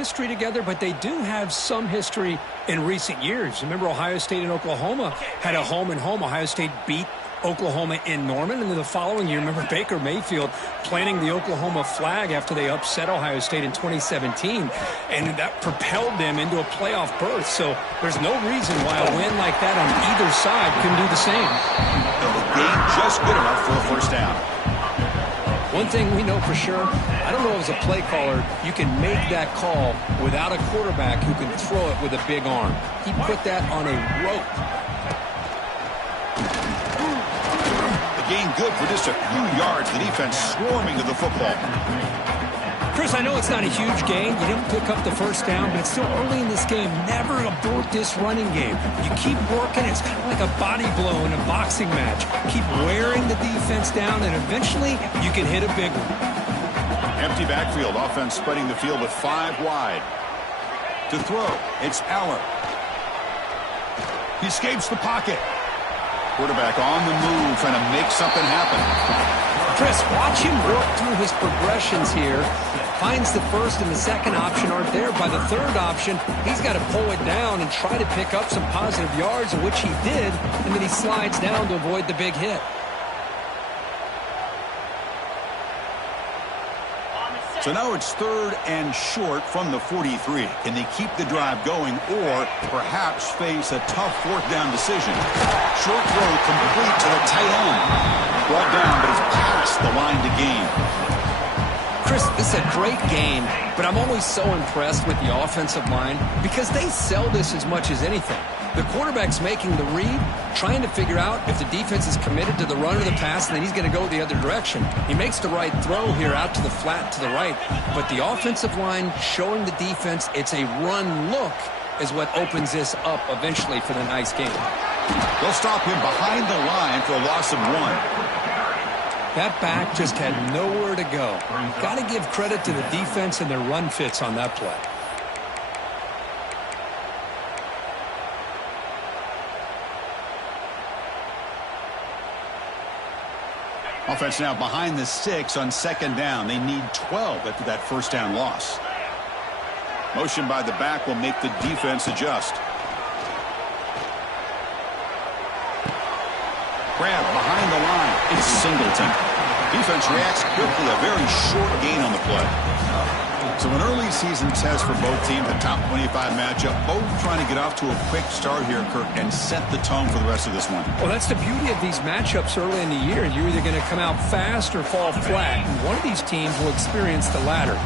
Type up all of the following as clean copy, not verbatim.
history together, but they do have some history in recent years. Remember, Ohio State and Oklahoma had a home-and-home. Ohio State beat Oklahoma in Norman, and then the following year, remember Baker Mayfield planting the Oklahoma flag after they upset Ohio State in 2017, and that propelled them into a playoff berth. So there's no reason why a win like that on either side couldn't do the same. The game just good enough for a first down. One thing we know for sure, I don't know as a play caller, you can make that call without a quarterback who can throw it with a big arm. He put that on a rope. Gain good for just a few yards. The defense swarming to the football. Chris, I know it's not a huge gain. You didn't pick up the first down, but it's still early in this game. Never abort this running game. You keep working. It's kind of like a body blow in a boxing match. Keep wearing the defense down, and eventually you can hit a big one. Empty backfield. Offense spreading the field with 5 wide. To throw, it's Aller. He escapes the pocket. Quarterback on the move, trying to make something happen. Chris, watch him work through his progressions here. Finds the first and the second option aren't there. By the third option, he's got to pull it down and try to pick up some positive yards, which he did, and then he slides down to avoid the big hit. So now it's 3rd and short from the 43. Can they keep the drive going or perhaps face a tough 4th down decision? Short throw complete to the tight end. Brought down, but he's past the line to gain. Chris, this is a great game, but I'm always so impressed with the offensive line because they sell this as much as anything. The quarterback's making the read, trying to figure out if the defense is committed to the run or the pass, and then he's going to go the other direction. He makes the right throw here out to the flat to the right, but the offensive line showing the defense it's a run look is what opens this up eventually for the nice game. They'll stop him behind the line for a loss of 1. That back just had nowhere to go. Got to give credit to the defense and their run fits on that play. Offense now behind the 6 on 2nd down. They need 12 after that first down loss. Motion by the back will make the defense adjust. Grab behind the line. It's Singleton. Defense reacts quickly. A very short gain on the play. So an early season test for both teams, a top 25 matchup. Both trying to get off to a quick start here, Kirk, and set the tone for the rest of this one. Well, that's the beauty of these matchups early in the year. You're either going to come out fast or fall flat. And one of these teams will experience the latter.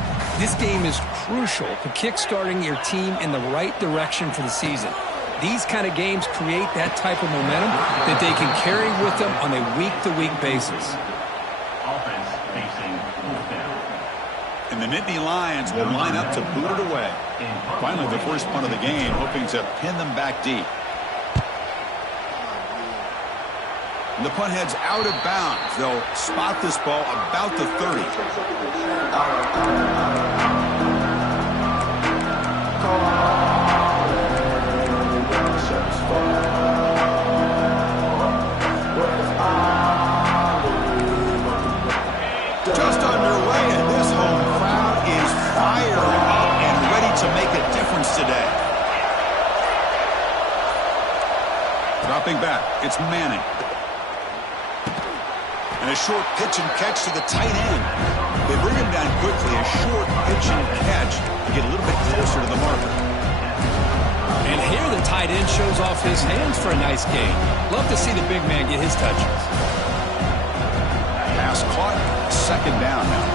This game is crucial to kickstarting your team in the right direction for the season. These kind of games create that type of momentum that they can carry with them on a week-to-week basis. And the Nittany Lions will line up to boot it away. Finally, the first punt of the game, hoping to pin them back deep. And the punt heads out of bounds. They'll spot this ball about the 30. Just underway, and this home crowd is fired up and ready to make a difference today. Dropping back, it's Manning. And a short pitch and catch to the tight end. They bring him down quickly, a short pitch and catch to get a little bit closer to the marker. And here the tight end shows off his hands for a nice gain. Love to see the big man get his touches. Pass caught, 2nd down now.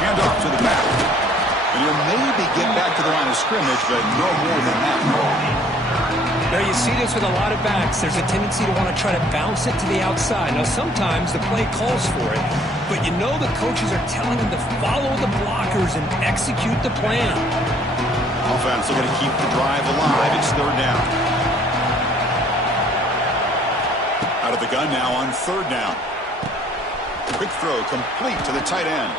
Hand off to the back. And he'll maybe get back to the line of scrimmage, but no more than that. Now, you see this with a lot of backs. There's a tendency to want to try to bounce it to the outside. Now, sometimes the play calls for it, but you know the coaches are telling them to follow the blockers and execute the plan. Offense looking to keep the drive alive. It's 3rd down. Out of the gun now on 3rd down. Quick throw complete to the tight end.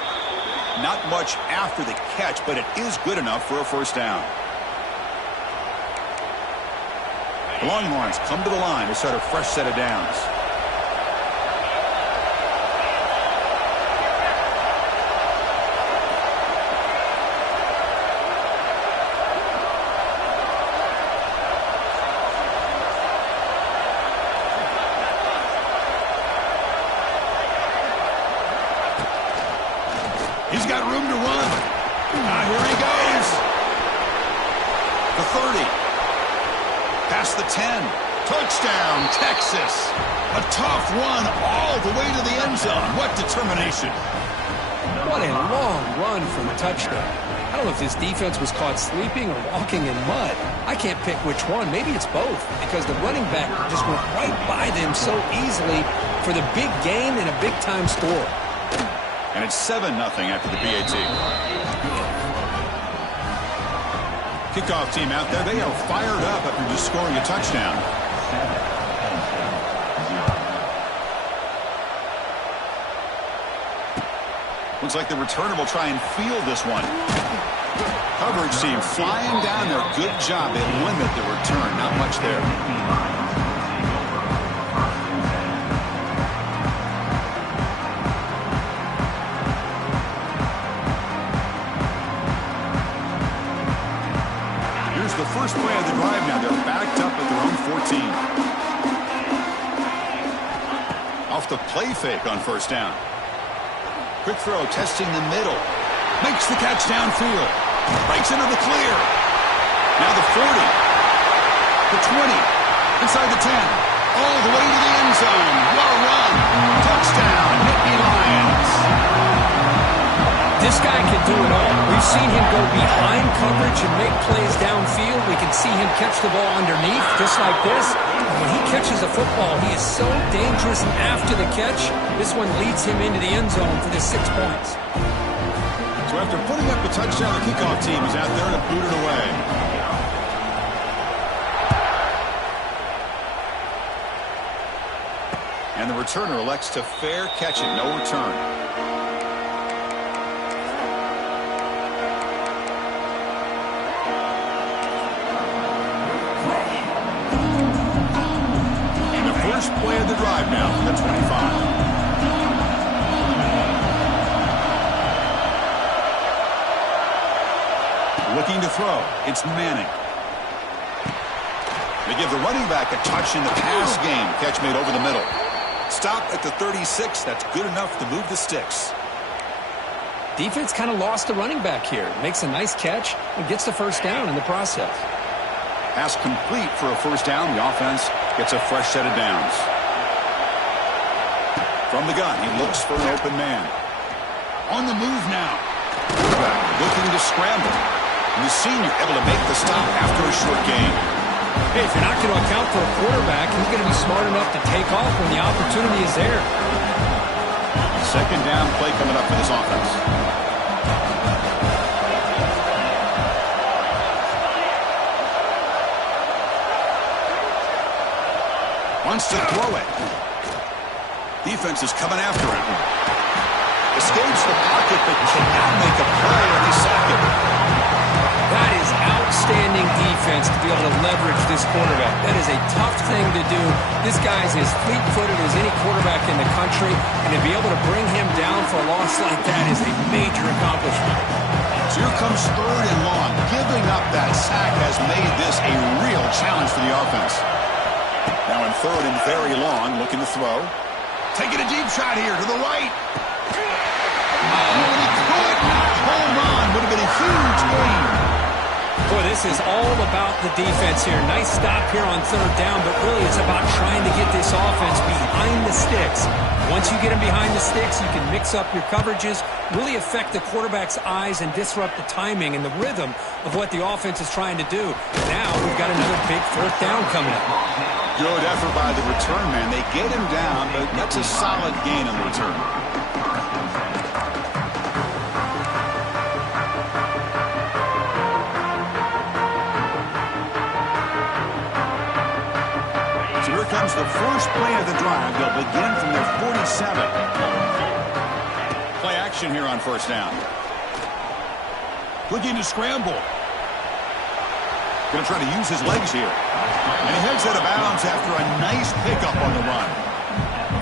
Not much after the catch, but it is good enough for a first down. The Longhorns come to the line to start a fresh set of downs. He's got room to run. Here he goes. The 30. Past the 10. Touchdown, Texas. A tough run all the way to the end zone. What determination. What a long run for the touchdown. I don't know if this defense was caught sleeping or walking in mud. I can't pick which one. Maybe it's both, because the running back just went right by them so easily for the big gain and a big-time score. And it's 7-0 after the PAT. Kickoff team out there, they are fired up after just scoring a touchdown. Looks like the returner will try and field this one. Coverage team flying down there. Good job. They limit the return. Not much there. Here's the first play of the drive now. They're backed up at their own 14. Off the play fake on first down. Quick throw, testing the middle. Makes the catch downfield. Breaks into the clear. Now the 40. The 20. Inside the 10. All the way to the end zone. Well run. Touchdown. Nittany Lions. This guy can do it all. We've seen him go behind coverage and make plays downfield. We can see him catch the ball underneath, just like this. When he catches a football, he is so dangerous after the catch. This one leads him into the end zone for the 6 points. So after putting up a touchdown, the kickoff team is out there to boot it away. And the returner elects to fair catch it, no return. Play of the drive now from the 25. Looking to throw. It's Manning. They give the running back a touch in the pass game. Catch made over the middle. Stop at the 36. That's good enough to move the sticks. Defense kind of lost the running back here. Makes a nice catch and gets the first down in the process. Pass complete for a first down. The offense gets a fresh set of downs. From the gun, he looks for an open man. On the move now. Looking to scramble. And the senior able to make the stop after a short gain. Hey, if you're not going to account for a quarterback, he's going to be smart enough to take off when the opportunity is there. Second down play coming up for this offense. Wants to throw it. Defense is coming after him. Escapes the pocket, but cannot make a play, and they sack him. That is outstanding defense to be able to leverage this quarterback. That is a tough thing to do. This guy's as fleet-footed as any quarterback in the country, and to be able to bring him down for a loss like that is a major accomplishment. So here comes 3rd and long. Giving up that sack has made this a real challenge for the offense. Now in 3rd and very long, looking to throw. Taking a deep shot here to the right. Oh, and he could not hold on. Would have been a huge gain. Boy, this is all about the defense here. Nice stop here on 3rd down, but really it's about trying to get this offense behind the sticks. Once you get them behind the sticks, you can mix up your coverages, really affect the quarterback's eyes and disrupt the timing and the rhythm of what the offense is trying to do. Now we've got another big 4th down coming up. Good effort by the return man. They get him down, but that's a solid gain on the return. So here comes the first play of the drive. They'll begin from their 47. Play action here on first down. Looking to scramble. Going to try to use his legs here. And he heads out of bounds after a nice pickup on the run.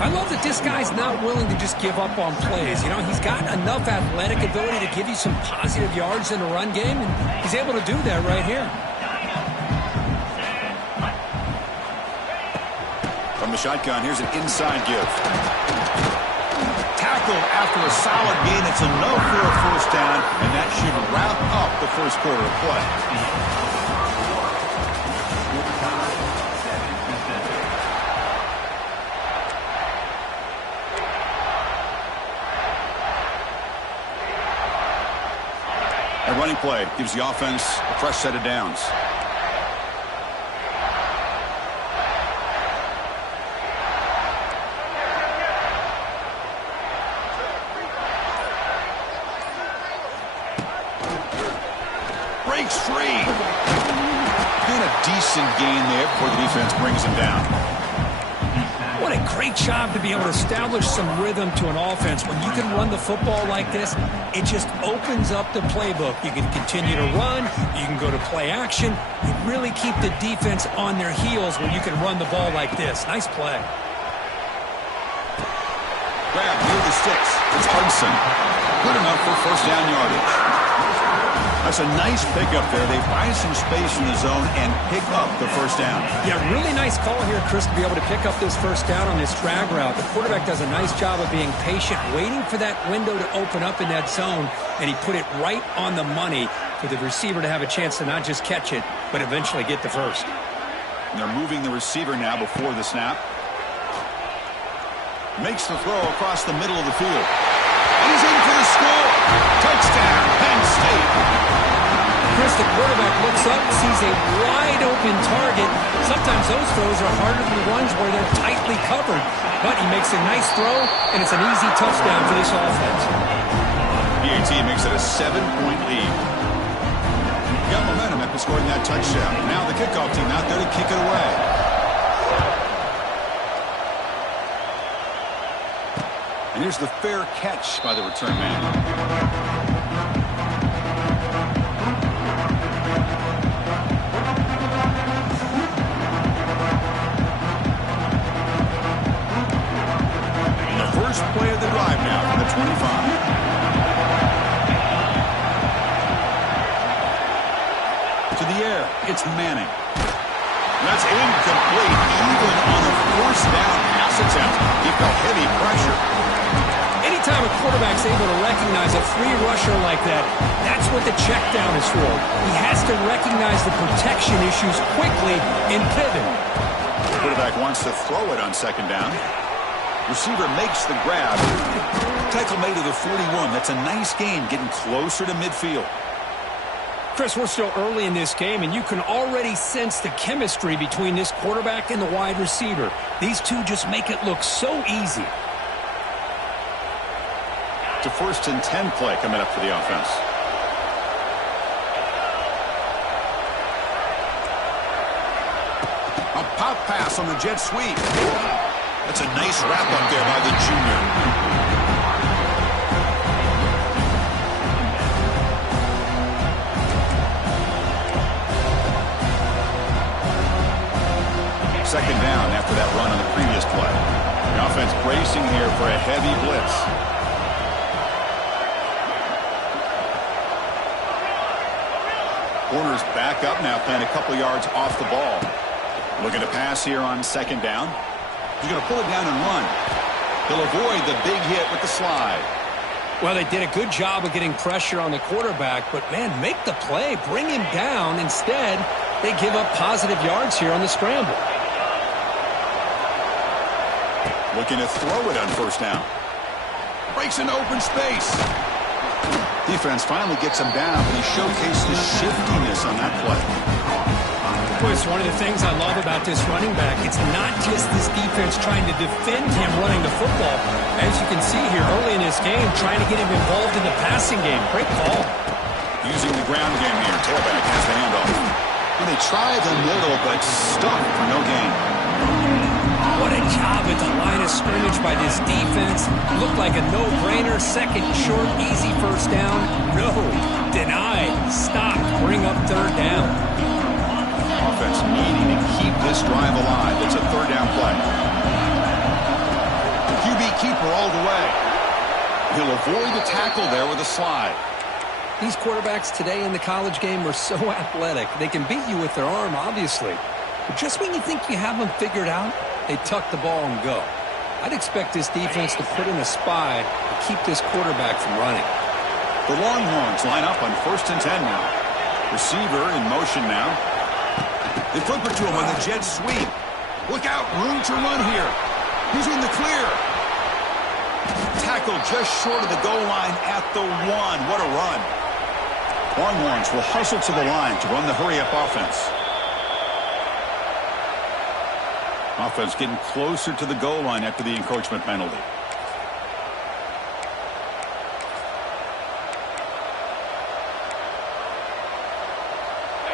I love that this guy's not willing to just give up on plays. You know, he's got enough athletic ability to give you some positive yards in the run game, and he's able to do that right here. From the shotgun, here's an inside give. Tackle tackled after a solid gain. It's enough for a first down, and that should wrap up the first quarter of play. A running play gives the offense a fresh set of downs. Breaks free. And a decent gain there before the defense brings him down. What a great job to be able to establish some rhythm to an offense. When you can run the football like this, it just opens up the playbook. You can continue to run. You can go to play action. You really keep the defense on their heels when you can run the ball like this. Nice play. Grab near the sticks. It's Hudson. Good enough for first down yardage. That's a nice pickup there. They find some space in the zone and pick up the first down. Yeah, really nice call here, Chris, to be able to pick up this first down on this drag route. The quarterback does a nice job of being patient, waiting for that window to open up in that zone, and he put it right on the money for the receiver to have a chance to not just catch it, but eventually get the first. And they're moving the receiver now before the snap. Makes the throw across the middle of the field. And he's in for the score. Touchdown, Penn State. Chris, the quarterback looks up, sees a wide-open target. Sometimes those throws are harder than the ones where they're tightly covered. But he makes a nice throw, and it's an easy touchdown for this offense. PAT makes it a 7-point lead. Got momentum after scoring that touchdown. Now the kickoff team out there to kick it away. And here's the fair catch by the return man. First play of the drive now from the 25. To the air, it's Manning. That's incomplete. Even on the first down pass attempt, he felt heavy pressure. Anytime a quarterback's able to recognize a free rusher like that, that's what the check down is for. He has to recognize the protection issues quickly and pivot. The quarterback wants to throw it on second down. Receiver makes the grab. Tackle made to the 41. That's a nice gain, getting closer to midfield. Chris, we're still early in this game, and you can already sense the chemistry between this quarterback and the wide receiver. These two just make it look so easy. It's a 1st and 10 play coming up for the offense. A pop pass on the jet sweep. That's a nice wrap up there by the junior. Second down after that run on the previous play. The offense bracing here for a heavy blitz. Corner's back up now, playing a couple yards off the ball. Looking to pass here on second down. He's going to pull it down and run. He'll avoid the big hit with the slide. Well, they did a good job of getting pressure on the quarterback, but, man, make the play. Bring him down. Instead, they give up positive yards here on the scramble. Looking to throw it on first down. Breaks into open space. Defense finally gets him down, but he showcased his shiftiness on that play. It's one of the things I love about this running back. It's not just this defense trying to defend him running the football. As you can see here early in this game, trying to get him involved in the passing game. Great call. Using the ground game here. Tailback has the handoff. And they try the middle, but stuck for no gain. What a job at the line of scrimmage by this defense. Looked like a no-brainer. Second short, easy first down. No. Denied. Stopped. Bring up third down. Offense needing to keep this drive alive. It's a third down play. QB keeper all the way. He'll avoid the tackle there with a slide. These quarterbacks today in the college game are so athletic. They can beat you with their arm, obviously. But just when you think you have them figured out, they tuck the ball and go. I'd expect this defense to put in a spy keep this quarterback from running. The Longhorns line up on 1st and 10 now. Receiver in motion now. They flip it to him on the jet sweep. Look out, room to run here. He's in the clear. Tackle just short of the goal line at the 1. What a run. Longhorns will hustle to the line to run the hurry-up offense. Offense getting closer to the goal line after the encroachment penalty.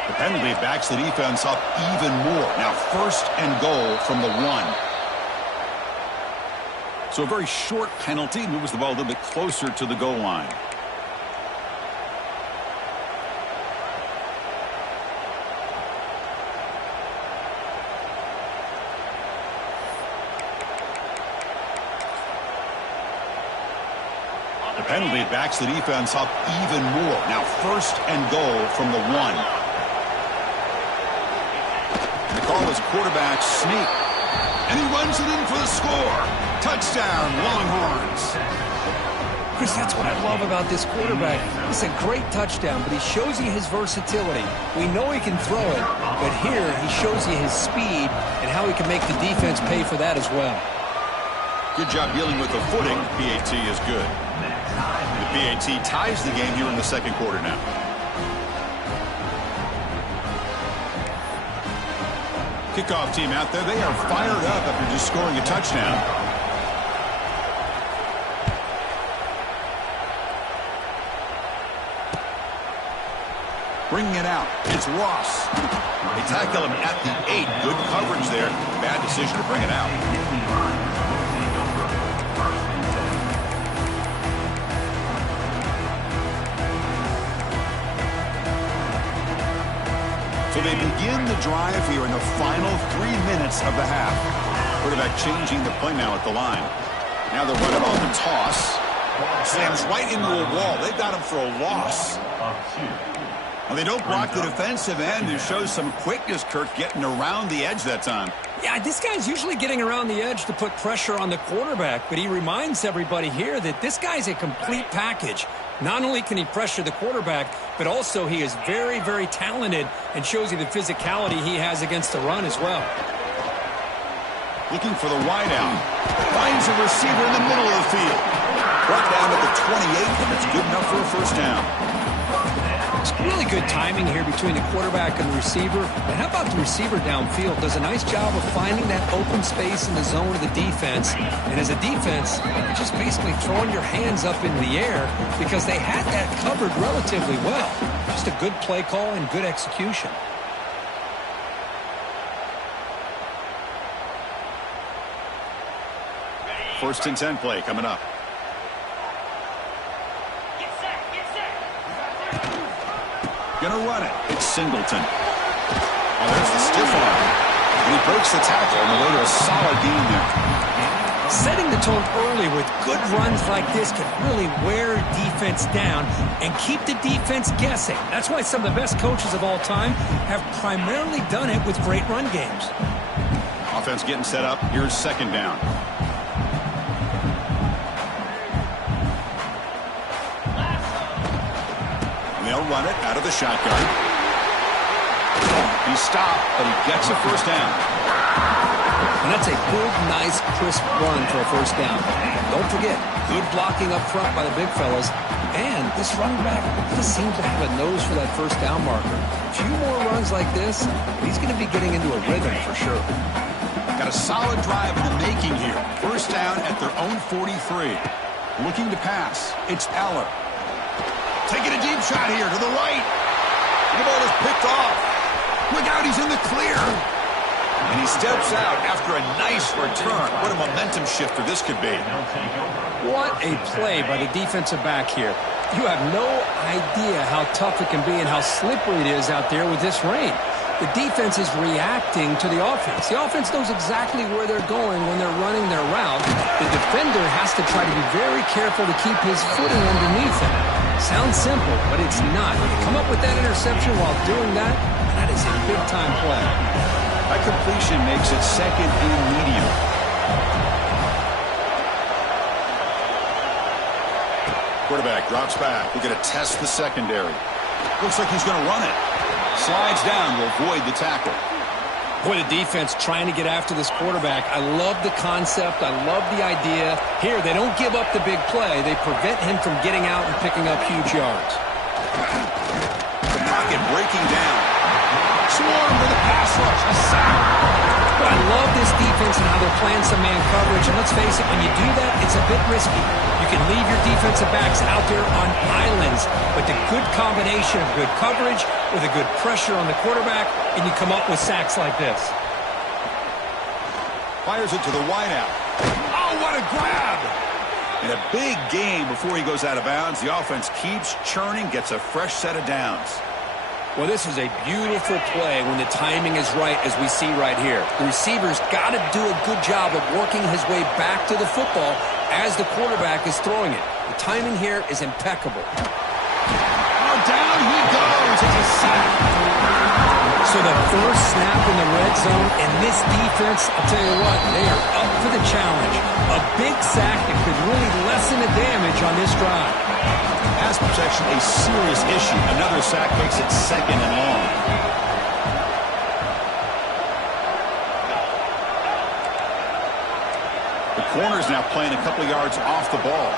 The penalty backs the defense up even more. Now 1st and goal from the 1. So a very short penalty moves the ball a little bit closer to the goal line. The penalty backs the defense up even more. Now 1st and goal from the 1. The call is quarterback sneak. And he runs it in for the score. Touchdown, Longhorns. Chris, that's what I love about this quarterback. It's a great touchdown, but he shows you his versatility. We know he can throw it, but here he shows you his speed and how he can make the defense pay for that as well. Good job dealing with the footing. PAT is good. The PAT ties the game here in the 2nd quarter now. Kickoff team out there. They are fired up after just scoring a touchdown. Bringing it out. It's Ross. They tackle him at the 8. Good coverage there. Bad decision to bring it out. So they begin the drive here in the final 3 minutes of the half. Quarterback changing the play now at the line. Now they're running on the toss. Slams right into a wall. They've got him for a loss. Well, they don't block the defensive end. It shows some quickness, Kirk, getting around the edge that time. Yeah, this guy's usually getting around the edge to put pressure on the quarterback, but he reminds everybody here that this guy's a complete package. Not only can he pressure the quarterback, but also he is very, very talented and shows you the physicality he has against the run as well. Looking for the wide out. Finds a receiver in the middle of the field. Brought down at the 28, and it's good enough for a 1st down. It's really good timing here between the quarterback and the receiver. And how about the receiver downfield? Does a nice job of finding that open space in the zone of the defense. And as a defense, you're just basically throwing your hands up in the air because they had that covered relatively well. Just a good play call and good execution. First and 10 play coming up. Gonna run it. It's Singleton. Oh, there's the stiff arm. And he breaks the tackle on the way to a solid gain there. Setting the tone early with good runs like this can really wear defense down and keep the defense guessing. That's why some of the best coaches of all time have primarily done it with great run games. Offense getting set up. Here's 2nd down. They'll run it out of the shotgun. He's stopped, but he gets a 1st down. And that's a good, nice, crisp run for a 1st down. Don't forget, good blocking up front by the big fellas. And this running back just seems to have a nose for that 1st down marker. A few more runs like this, he's going to be getting into a rhythm for sure. Got a solid drive in the making here. 1st down at their own 43. Looking to pass. It's Aller. Taking a deep shot here to the right. The ball is picked off. Look out, he's in the clear. And he steps out after a nice return. What a momentum shifter this could be. What a play by the defensive back here. You have no idea how tough it can be and how slippery it is out there with this rain. The defense is reacting to the offense. The offense knows exactly where they're going when they're running their route. The defender has to try to be very careful to keep his footing underneath him. Sounds simple, but it's not. You come up with that interception while doing that, that is a big-time play. That completion makes it 2nd and medium. Quarterback drops back. We're going to test the secondary. Looks like he's going to run it. Slides down to avoid the tackle. Boy, the defense trying to get after this quarterback. I love the concept. I love the idea. Here, they don't give up the big play. They prevent him from getting out and picking up huge yards. The pocket breaking down. Swarm to the pass rush. A sack. But I love this defense and how they're playing some man coverage. And let's face it, when you do that, it's a bit risky. You can leave your defensive backs out there on islands, but the good combination of good coverage with a good pressure on the quarterback, and you come up with sacks like this. Fires it to the wideout. Oh, what a grab! In a big game before he goes out of bounds, the offense keeps churning, gets a fresh set of downs. Well, this is a beautiful play when the timing is right, as we see right here. The receiver's got to do a good job of working his way back to the football as the quarterback is throwing it. The timing here is impeccable. Oh, down he goes. It's a sack. So the first snap in the red zone, and this defense, I'll tell you what, they are up for the challenge. A big sack that could really lessen the damage on this drive. Pass protection, a serious issue. Another sack makes it second and long. The corner's now playing a couple of yards off the ball.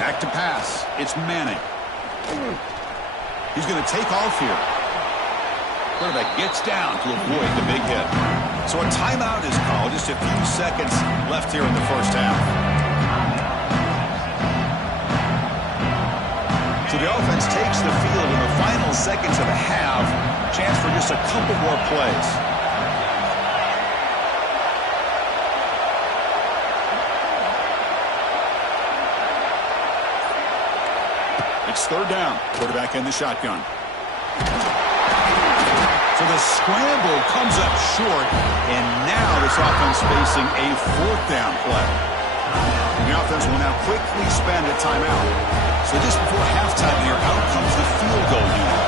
Back to pass. It's Manning. He's going to take off here. Quarterback gets down to avoid the big hit. So a timeout is called. Just a few seconds left here in the first half. So the offense takes the field in the final seconds of the half. Chance for just a couple more plays. It's third down. Quarterback in the shotgun. So the scramble comes up short, and now this offense facing a fourth down play. And the offense will now quickly spend a timeout. So just before halftime here, out comes the field goal unit.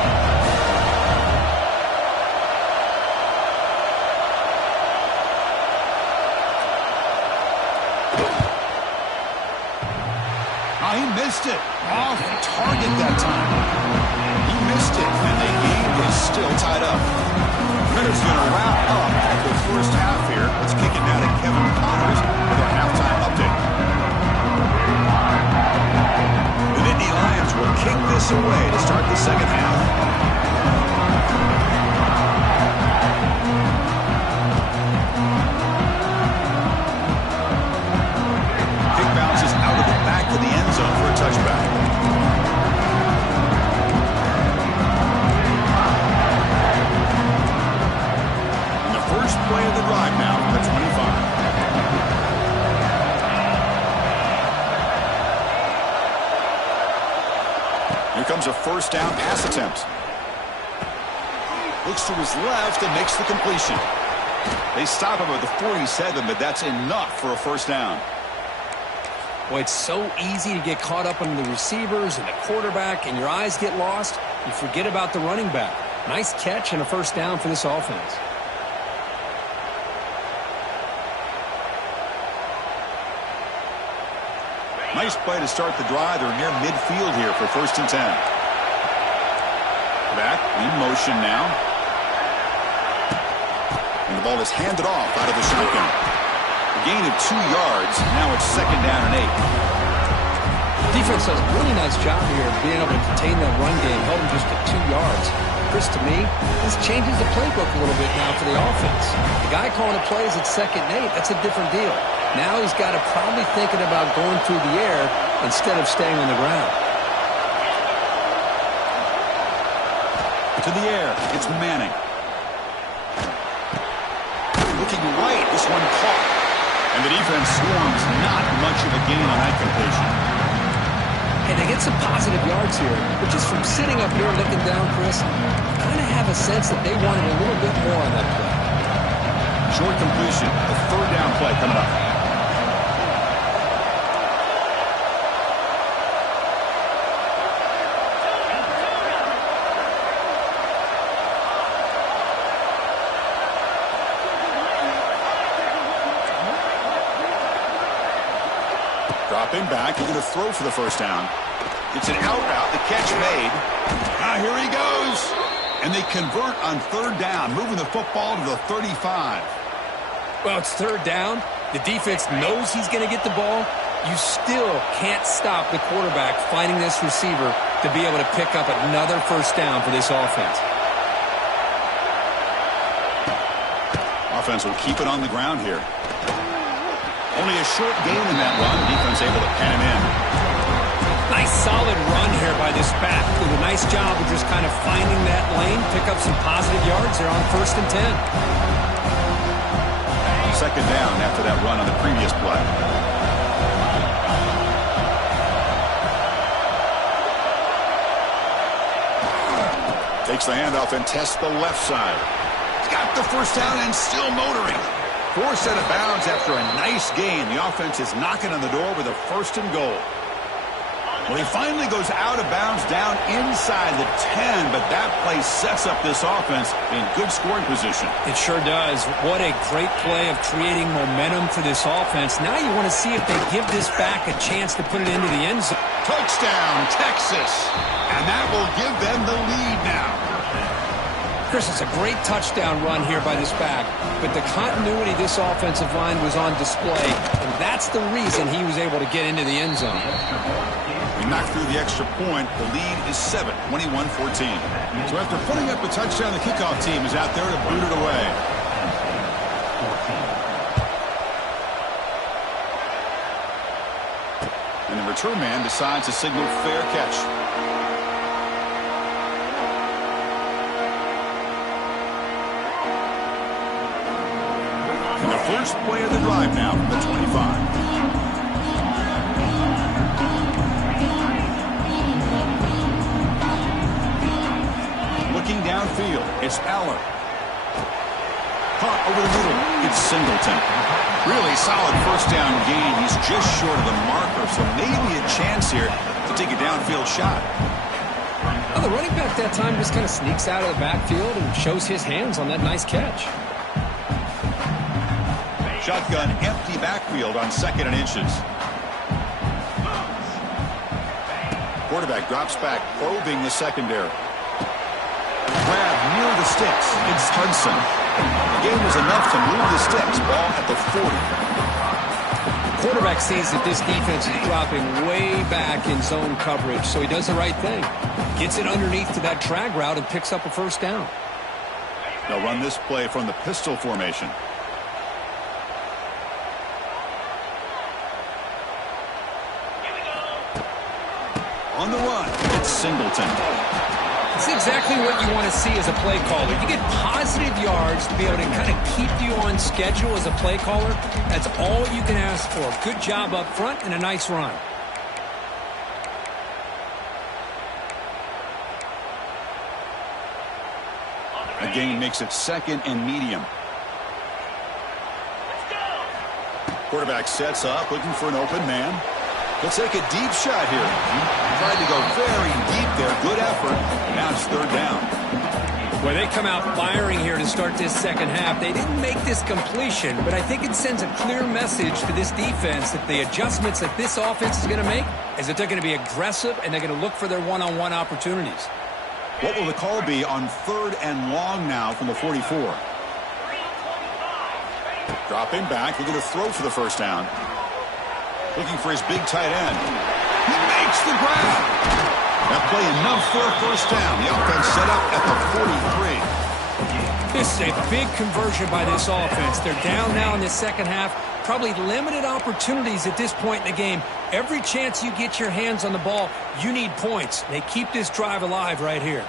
Oh, he missed it. Off target that time. He missed it, and the game is still tied up. Minutes going to wrap up the first half here. Let's kick it now to Kevin Connors with our halftime update. The Nittany Lions will kick this away to start the second half. Kick bounces out of the back of the end zone for a touchback. First play of the drive now from the 25. Here comes a first down pass attempt. Looks to his left and makes the completion. They stop him at the 47, but that's enough for a first down. Boy, it's so easy to get caught up on the receivers and the quarterback, and your eyes get lost. You forget about the running back. Nice catch and a first down for this offense. Nice play to start the drive. They're near midfield here for 1st and 10. Back in motion now. And the ball is handed off out of the shotgun. A gain of 2 yards. Now it's 2nd down and 8. Defense does a really nice job here of being able to contain that run game, held him just at 2 yards. Chris, to me, this changes the playbook a little bit now for the offense. The guy calling the plays at 2nd and 8, that's a different deal. Now he's got to probably thinking about going through the air instead of staying on the ground. To the air, it's Manning. Looking right, this one caught. And the defense swarms, not much of a gain on that completion. Hey, they get some positive yards here, but just from sitting up here looking down, Chris, I kind of have a sense that they wanted a little bit more on that play. Short completion, a 3rd down play coming up. Dropping back, he's going to throw for the first down. It's an out route, the catch made. Now here he goes. And they convert on third down, moving the football to the 35. Well, it's third down. The defense knows he's going to get the ball. You still can't stop the quarterback finding this receiver to be able to pick up another first down for this offense. Offense will keep it on the ground here. Only a short gain in that run. Defense able to pen him in. Nice solid run here by this back. Did a nice job of just kind of finding that lane, pick up some positive yards there on 1st and 10. Second down after that run on the previous play. Takes the handoff and tests the left side. He's got the first down and still motoring. Forced out of bounds after a nice gain. The offense is knocking on the door with a 1st and goal. Well, he finally goes out of bounds down inside the 10, but that play sets up this offense in good scoring position. It sure does. What a great play of creating momentum for this offense. Now you want to see if they give this back a chance to put it into the end zone. Touchdown, Texas. And that will give them the lead now. Chris, it's a great touchdown run here by this back, but the continuity of this offensive line was on display, and that's the reason he was able to get into the end zone. He knocked through the extra point. The lead is 7, 21-14. So after putting up a touchdown, the kickoff team is out there to boot it away. And the return man decides to signal fair catch. And the first play of the drive now from the 25. Looking downfield, it's Aller. Caught over the middle, it's Singleton. Really solid first down gain. He's just short of the marker, so maybe a chance here to take a downfield shot. Well, the running back that time just kind of sneaks out of the backfield and shows his hands on that nice catch. Shotgun, empty backfield on 2nd and inches. Quarterback drops back, probing the secondary. Grab near the sticks. It's Hudson. The game was enough to move the sticks. Ball at the 40. Quarterback sees that this defense is dropping way back in zone coverage, so he does the right thing. Gets it underneath to that drag route and picks up a first down. They'll run this play from the pistol formation. On the run, it's Singleton. It's exactly what you want to see as a play caller. You get positive yards to be able to kind of keep you on schedule as a play caller. That's all you can ask for. Good job up front and a nice run. A gain makes it 2nd and medium. Quarterback sets up, looking for an open man. He'll take a deep shot here. Tried to go very deep there. Good effort. Now it's 3rd down. Well, they come out firing here to start this second half. They didn't make this completion, but I think it sends a clear message to this defense that the adjustments that this offense is going to make is that they're going to be aggressive and they're going to look for their one-on-one opportunities. What will the call be on 3rd and long now from the 44? Dropping back. They're going to throw for the first down. Looking for his big tight end. He makes the grab. That play enough for a first down. The offense set up at the 43. This is a big conversion by this offense. They're down now in the second half. Probably limited opportunities at this point in the game. Every chance you get your hands on the ball, you need points. They keep this drive alive right here.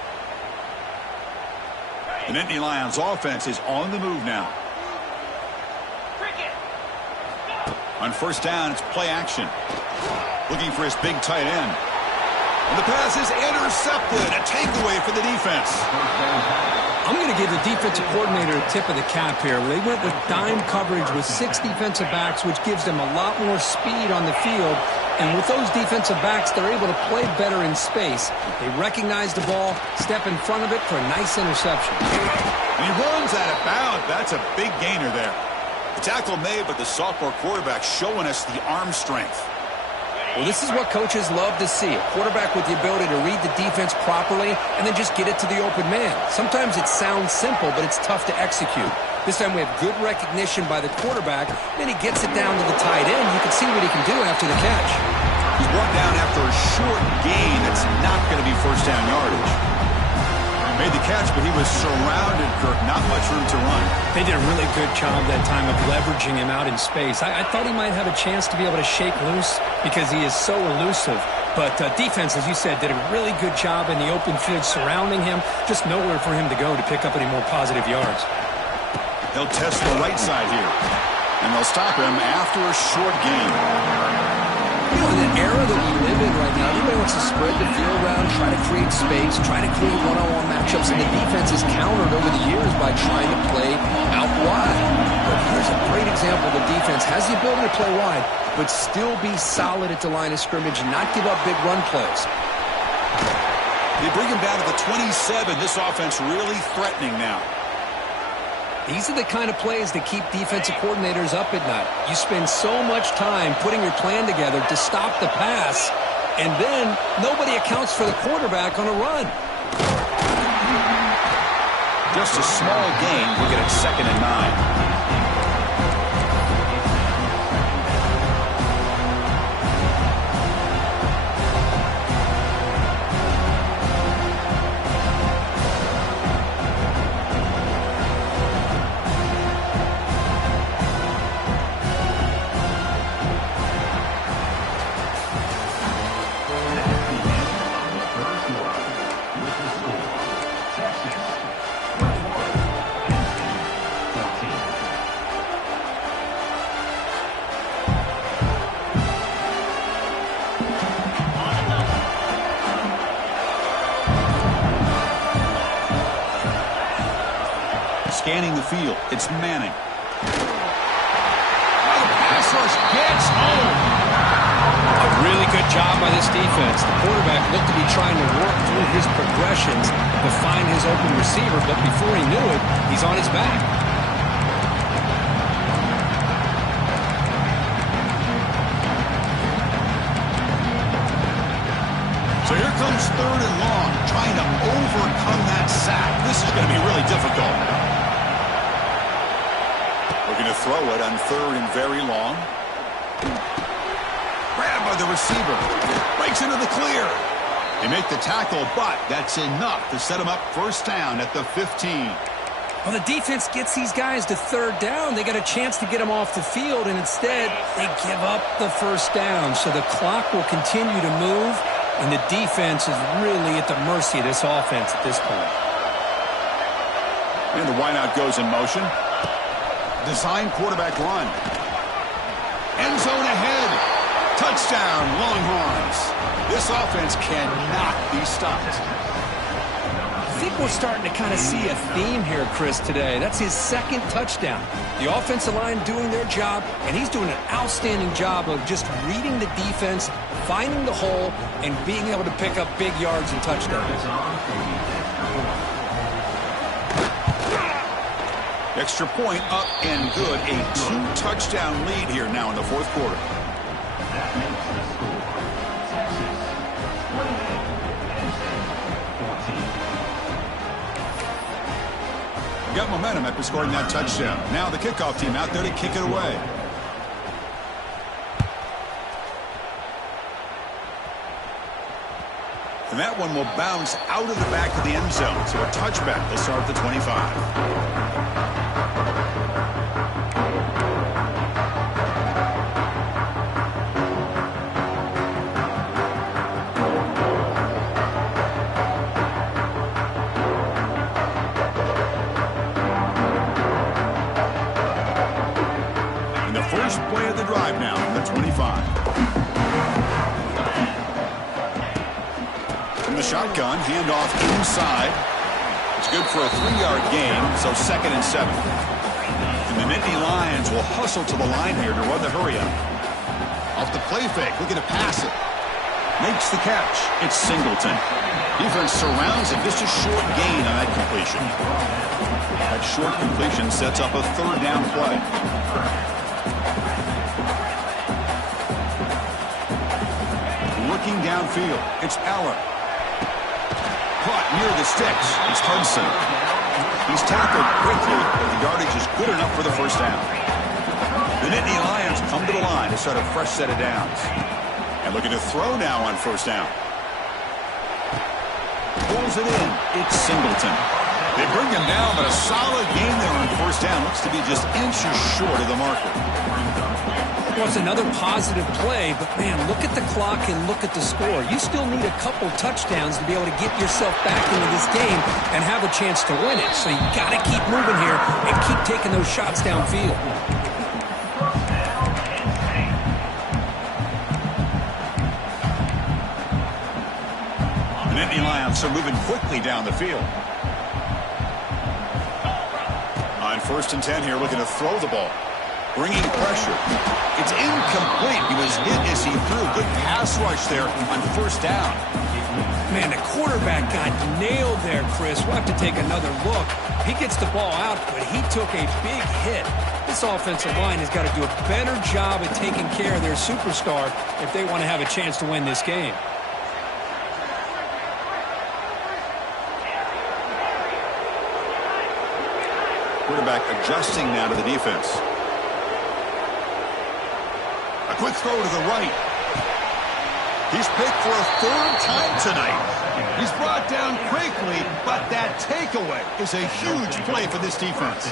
The Nittany Lions offense is on the move now. On first down, it's play action. Looking for his big tight end. And the pass is intercepted. A takeaway for the defense. I'm going to give the defensive coordinator a tip of the cap here. They went with dime coverage with 6 defensive backs, which gives them a lot more speed on the field. And with those defensive backs, they're able to play better in space. They recognize the ball, step in front of it for a nice interception. And he runs out of bounds. That's a big gainer there. The tackle made, but the sophomore quarterback showing us the arm strength. Well, this is what coaches love to see. A quarterback with the ability to read the defense properly and then just get it to the open man. Sometimes it sounds simple, but it's tough to execute. This time we have good recognition by the quarterback. Then he gets it down to the tight end. You can see what he can do after the catch. He's brought down after a short gain. It's not going to be first down yardage. Made the catch, but he was surrounded, Kirk. Not much room to run. They did a really good job that time of leveraging him out in space. I thought he might have a chance to be able to shake loose because he is so elusive. But defense, as you said, did a really good job in the open field surrounding him. Just nowhere for him to go to pick up any more positive yards. They'll test the right side here. And they'll stop him after a short gain. You know, in the era that we live in right now, everybody wants to spread the field around, try to create space, try to create one-on-one matchups, and the defense is countered over the years by trying to play out wide. But here's a great example. The defense has the ability to play wide, but still be solid at the line of scrimmage and not give up big run plays. They bring him down to the 27. This offense really threatening now. These are the kind of plays that keep defensive coordinators up at night. You spend so much time putting your plan together to stop the pass, and then nobody accounts for the quarterback on a run. Just a small gain. We'll get it 2nd and 9. Scanning the field, it's Manning. Oh, the pass rush gets home. A really good job by this defense. The quarterback looked to be trying to work through his progressions to find his open receiver, but before he knew it, he's on his back. So here comes 3rd and long, trying to overcome that sack. This is going to be really difficult. We're going to throw it on 3rd and very long. Grabbed by the receiver. Breaks into the clear. They make the tackle, but that's enough to set them up first down at the 15. Well, the defense gets these guys to 3rd down. They got a chance to get them off the field, and instead they give up the first down. So the clock will continue to move, and the defense is really at the mercy of this offense at this point. And the wideout goes in motion. Design quarterback run. End zone ahead. Touchdown, Longhorns. This offense cannot be stopped. I think we're starting to kind of see a theme here, Chris, today. That's his 2nd touchdown. The offensive line doing their job, and he's doing an outstanding job of just reading the defense, finding the hole, and being able to pick up big yards and touchdowns. Extra point up and good. A 2-touchdown lead here now in the 4th quarter. Got momentum after scoring that touchdown. Now the kickoff team out there to kick it away. And that one will bounce out of the back of the end zone. So a touchback. They'll start at the 25. First play of the drive now, the 25. From the shotgun, handoff inside. It's good for a 3-yard gain, so 2nd and 7. And the Nittany Lions will hustle to the line here to run the hurry-up. Off the play fake, looking to pass it. Makes the catch. It's Singleton. Defense surrounds it. Just a short gain on that completion. That short completion sets up a 3rd down play. looking downfield. It's Eller. Caught near the sticks. It's Hudson. He's tackled quickly, but the yardage is good enough for the first down. The Nittany Lions come to the line to start a fresh set of downs. And looking to throw now on first down. Pulls it in. It's Singleton. They bring him down, but a solid gain there on first down. Looks to be just inches short of the marker. Well, it's another positive play, but, man, look at the clock and look at the score. You still need a couple touchdowns to be able to get yourself back into this game and have a chance to win it. So you got to keep moving here and keep taking those shots downfield. The Nittany Lions are moving quickly down the field. On 1st and 10 here, looking to throw the ball. Bringing pressure. It's incomplete. He was hit as he threw. Good pass rush there on first down. Man, the quarterback got nailed there, Chris. We'll have to take another look. He gets the ball out, but he took a big hit. This offensive line has got to do a better job at taking care of their superstar if they want to have a chance to win this game. Quarterback adjusting now to the defense. A quick throw to the right. He's picked for a 3rd time tonight. He's brought down quickly, but that takeaway is a huge play for this defense.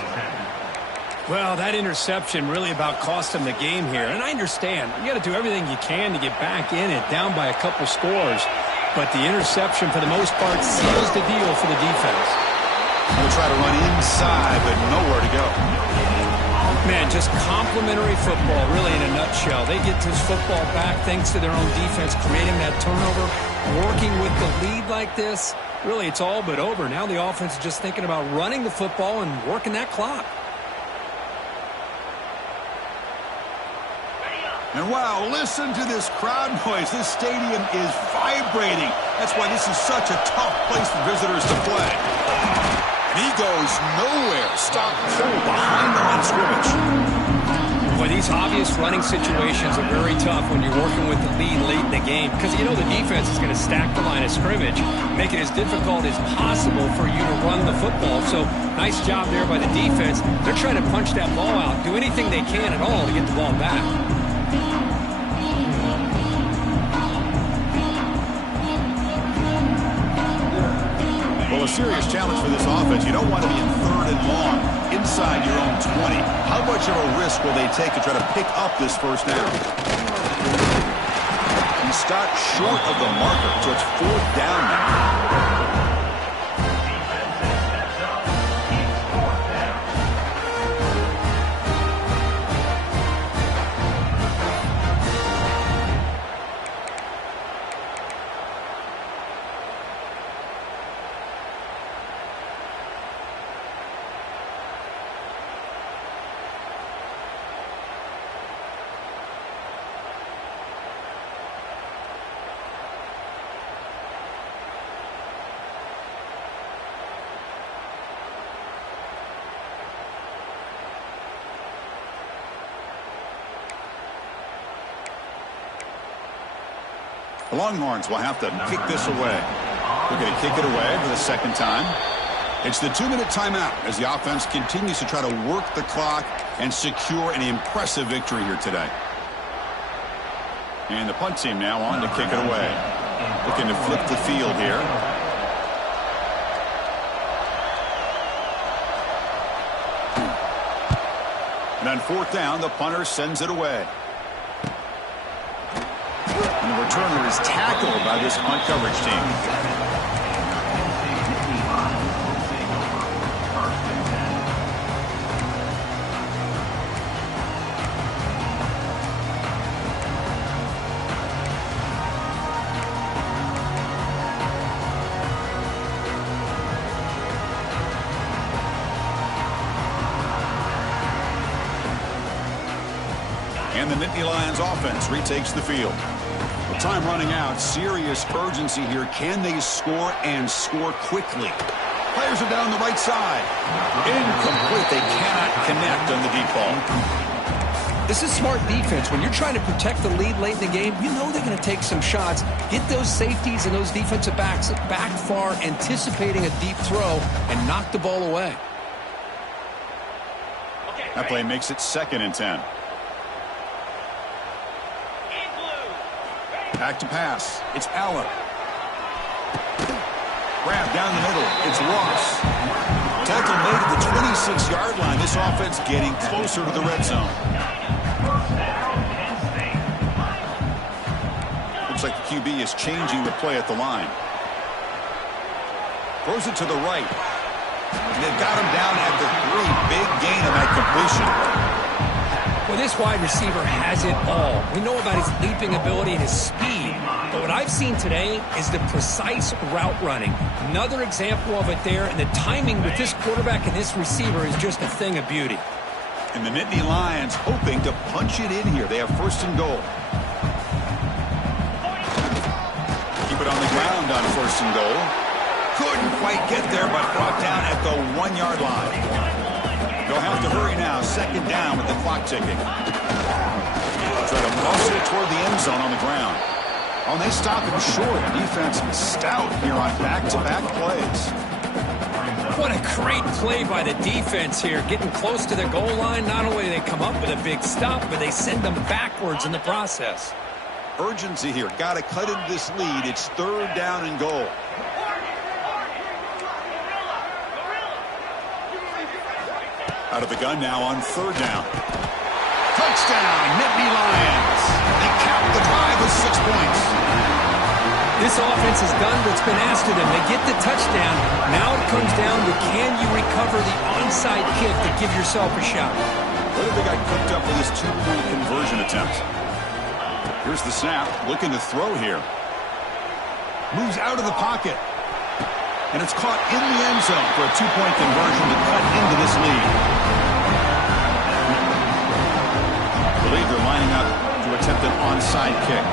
Well, that interception really about cost them the game here. And I understand. You got to do everything you can to get back in it, down by a couple scores. But the interception, for the most part, seals the deal for the defense. We'll try to run inside, but nowhere to go. Man, just complimentary football, really, in a nutshell. They get this football back thanks to their own defense, creating that turnover, working with the lead like this. Really, it's all but over. Now the offense is just thinking about running the football and working that clock. And wow, listen to this crowd noise. This stadium is vibrating. That's why this is such a tough place for visitors to play. And he goes nowhere. Stop cold behind the line of scrimmage. Boy, these obvious running situations are very tough when you're working with the lead late in the game because you know the defense is going to stack the line of scrimmage, make it as difficult as possible for you to run the football. So nice job there by the defense. They're trying to punch that ball out, do anything they can at all to get the ball back. Well, a serious challenge for this offense. You don't want to be in 3rd and long inside your own 20. How much of a risk will they take to try to pick up this first down? He stopped short of the marker, so it's 4th down now. The Longhorns will have to kick this away. They're going to kick it away for the 2nd time. It's the 2-minute timeout as the offense continues to try to work the clock and secure an impressive victory here today. And the punt team now on to kick it away. Looking to flip the field here. And on 4th down, the punter sends it away. And the returner is tackled by this punt coverage team. And the Nittany Lions offense retakes the field. With time running out, serious urgency here. Can they score and score quickly? Players are down the right side. Incomplete. They cannot connect on the deep ball. This is smart defense. When you're trying to protect the lead late in the game, you know they're going to take some shots, get those safeties and those defensive backs back far, anticipating a deep throw, and knock the ball away. That play makes it 2nd and 10. Back to pass. It's Allen. Grab down the middle. It's Ross. Tackle made at the 26-yard line. This offense getting closer to the red zone. Looks like the QB is changing the play at the line. Throws it to the right. And they've got him down at the 3. Big gain on that completion. Well, this wide receiver has it all. We know about his leaping ability and his speed. But what I've seen today is the precise route running. Another example of it there. And the timing with this quarterback and this receiver is just a thing of beauty. And the Nittany Lions hoping to punch it in here. They have 1st and goal. Keep it on the ground on 1st and goal. Couldn't quite get there, but brought down at the 1-yard line. They'll have to hurry now. 2nd down with the clock ticking. Try to muscle it toward the end zone on the ground. Oh, and they stop him short. Defense stout here on back-to-back plays. What a great play by the defense here. Getting close to the goal line. Not only do they come up with a big stop, but they send them backwards in the process. Urgency here. Got to cut into this lead. It's 3rd down and goal. Out of the gun now on 3rd down. Touchdown, Nittany Lions. They cap the drive with 6 points. This offense has done what's been asked of them. They get the touchdown. Now it comes down to can you recover the onside kick to give yourself a shot. What have they got cooked up with this 2-point conversion attempt? Here's the snap. Looking to throw here. Moves out of the pocket. And it's caught in the end zone for a 2-point conversion to cut into this lead. I believe they're lining up to attempt an onside kick.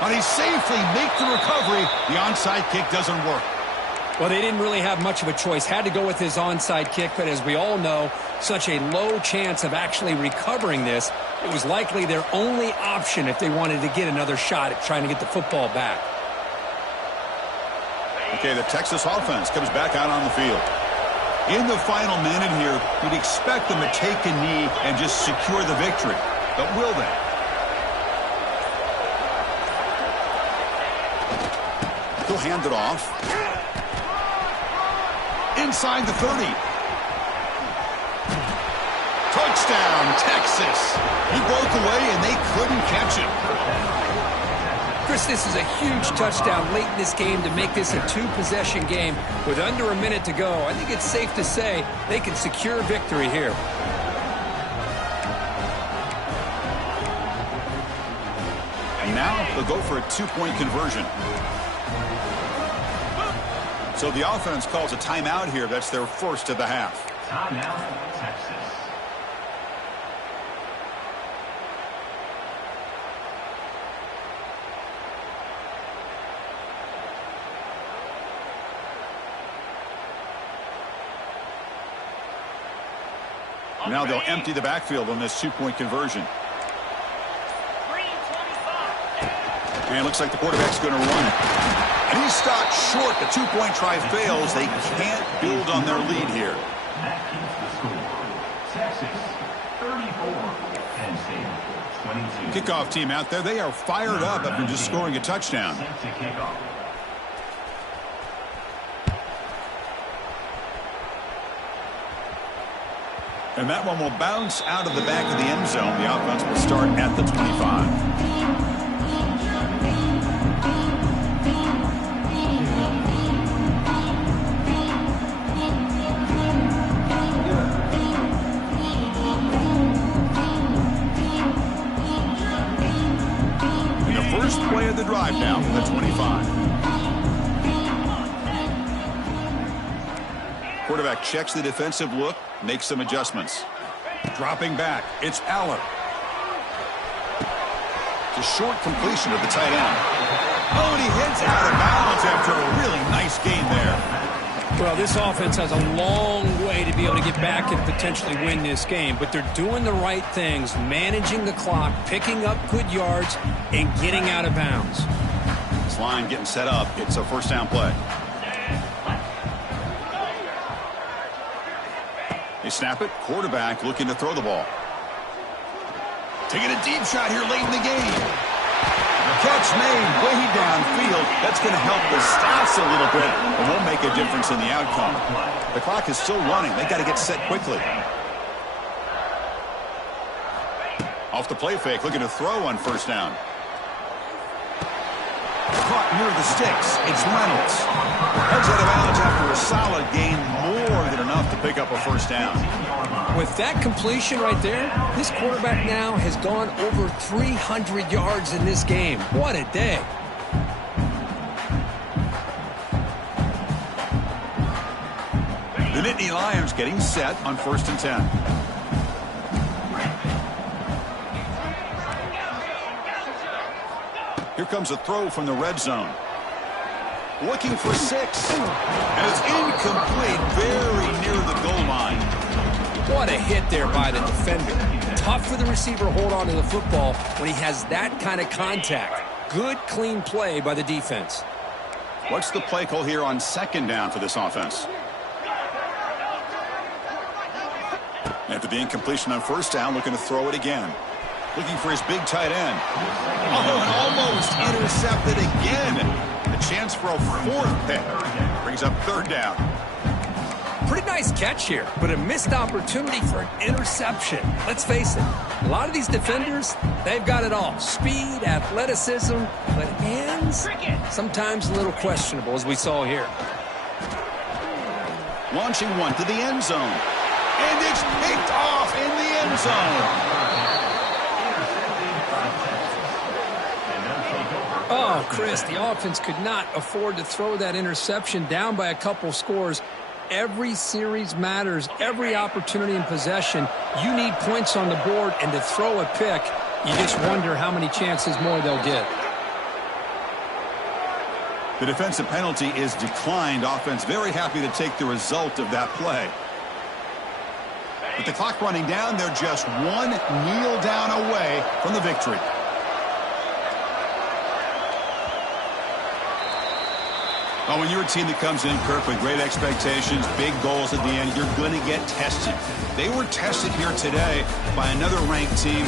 But he safely makes the recovery. The onside kick doesn't work. Well, they didn't really have much of a choice. Had to go with his onside kick, but as we all know, such a low chance of actually recovering this. It was likely their only option if they wanted to get another shot at trying to get the football back. Okay, the Texas offense comes back out on the field. In the final minute here, you'd expect them to take a knee and just secure the victory. But will they? He'll hand it off. Inside the 30. Touchdown, Texas. He broke away, and they couldn't catch him. Chris, this is a huge touchdown late in this game to make this a 2-possession game with under a minute to go. I think it's safe to say they can secure victory here. And now they'll go for a 2-point conversion. So the offense calls a timeout here. That's their first of the half. Timeout, Texas. Now they'll empty the backfield on this 2-point conversion. And it looks like the quarterback's going to run it. And he's stopped short. The 2-point try fails. They can't build on their lead here. That keeps the score. Texas 34, Penn State 22. Kickoff team out there. They are fired up after just scoring a touchdown. Set to kick off. And that one will bounce out of the back of the end zone. The offense will start at the 25. And the first play of the drive now from the 25. Quarterback checks the defensive look, makes some adjustments. Dropping back, it's Allen. It's a short completion of the tight end. Oh, and he heads out of bounds after a really nice gain there. Well, this offense has a long way to be able to get back and potentially win this game, but they're doing the right things, managing the clock, picking up good yards, and getting out of bounds. This line getting set up. It's a first down play. They snap it. Quarterback looking to throw the ball. Taking a deep shot here late in the game. Catch made way downfield. That's going to help the stats a little bit, but won't make a difference in the outcome. The clock is still running. They got to get set quickly. Off the play fake, looking to throw on first down. Caught near the sticks. It's Reynolds. Heads out of bounds after a solid gain, more than enough to pick up a first down. With that completion right there, this quarterback now has gone over 300 yards in this game. What a day. The Nittany Lions getting set on 1st and 10. Here comes a throw from the red zone. Looking for 6. And it's incomplete, very near the goal line. What a hit there by the defender. Tough for the receiver to hold on to the football when he has that kind of contact. Good, clean play by the defense. What's the play call here on 2nd down for this offense? After the incompletion on 1st down, looking to throw it again. Looking for his big tight end. Oh, and almost intercepted again. A chance for a 4th pick. Brings up 3rd down. Pretty nice catch here, but a missed opportunity for an interception. Let's face it, a lot of these defenders, they've got it all. Speed, athleticism, but hands, sometimes a little questionable, as we saw here. Launching one to the end zone. And it's picked off in the end zone. Oh, Chris, the offense could not afford to throw that interception down by a couple scores. Every series matters. Every opportunity in possession, you need points on the board, and to throw a pick, you just wonder how many chances more they'll get. The defensive penalty is declined. Offense very happy to take the result of that play. With the clock running down, they're just one kneel down away from the victory. Oh, when you're a team that comes in, Kirk, with great expectations, big goals at the end, you're going to get tested. They were tested here today by another ranked team.